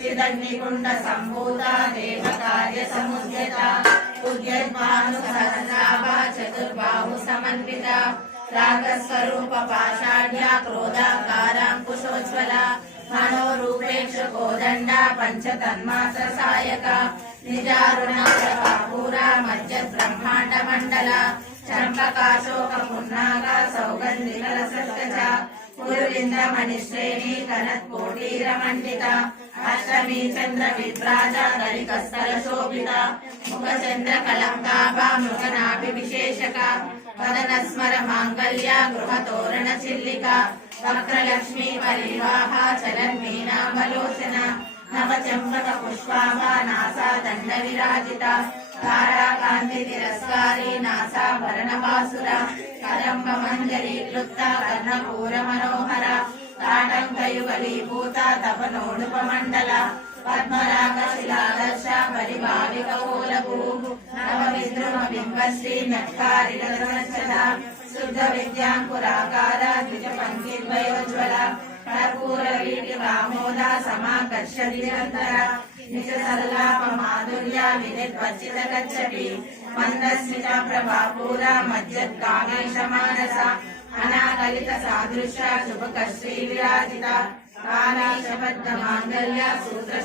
चिदग्निकुण्ड सम्भूता देवकार्य समुद्यता उद्यद्भानु सहस्राभा चतुर्बाहु समन्विता रागस्वरूप पाषाढ्या क्रोधाकाराङ्कुशोज्ज्वला मनोरूपेक्ष कोदण्डा पंचतन्मात्र Sayaka निजारुणा प्रभापूरा मज्जत् ब्रह्माण्ड मण्डला चम्पकाशोक पुन्नागा सौगन्धिकरसत्कचा गुरुविंद मणिश्रेणी कनत्कोटीरमण्डिता अष्टमी चंद्र विभ्राजा दलिकस्थल Sobhita मुखचंद्र कलंकाभा मृगनाभि विशेषका वदनस्मर मांगल्या गृहतोरण Chilika वक्रलक्ष्मी परिवाहा चलन्मीनामलोचना नवचंपक पुष्पाभा NASA दंड विराजिता ताराकांति तिरस्कारी नासाभरण बासुरा कदंब मंजरी क्लुप्ता कर्णपूर मनोहरा ताटंकयुगलीभूता तपनोडुपमण्डला पद्मराग शिलादर्श परिभाविक ओलभू नवविद्रुम बिंबश्री नत्कारिकरसदा शुद्ध विद्यांकुराकारा द्विजपंक्तिद्वयोज्ज्वला कर्पूर वीटी वामोदा समाकर्ष निरन्तरा निज सल्लाप माधुर्या विनिर्वचित गच्छति मंदस्मिता प्रभापूरा मज्जत् कामेश मानसा अनागलित सादृश्य शुभकश्री विराजिता कामेश बद्ध मांगल्य सूत्र